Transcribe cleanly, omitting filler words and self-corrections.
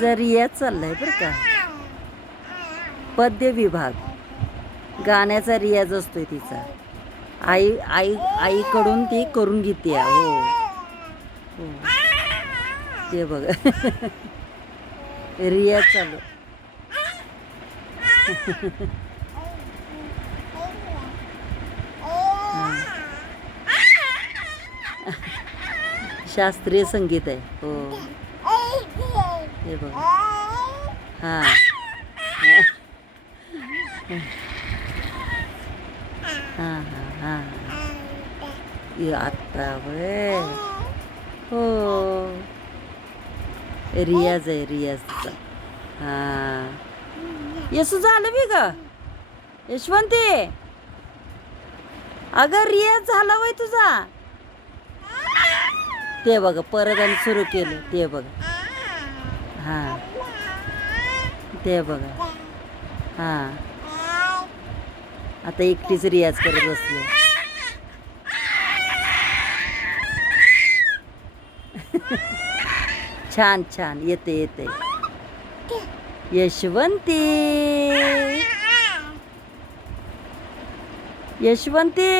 तिचा रियाज चाललाय बरं का. पद्य विभाग, गाण्याचा रियाज असतोय तिचा. आईकडून ती करून घेते. हो हो, ते बघा. रियाज चालू. शास्त्रीय संगीत आहे. हो, हे बघा. हां हां हां हां, आत्ता वय. हो, रियाज आहे, रियाजचा. हां, यसू झालं बी ग यशवंती. अगं रियाज झाला वय तुझा. ते बघा परत आणि सुरू केलं. ते बघा. हां, ते बघा. हां, आता एकटीच रियाज करत बसले. छान छान, येते येते. यशवंती, यशवंती.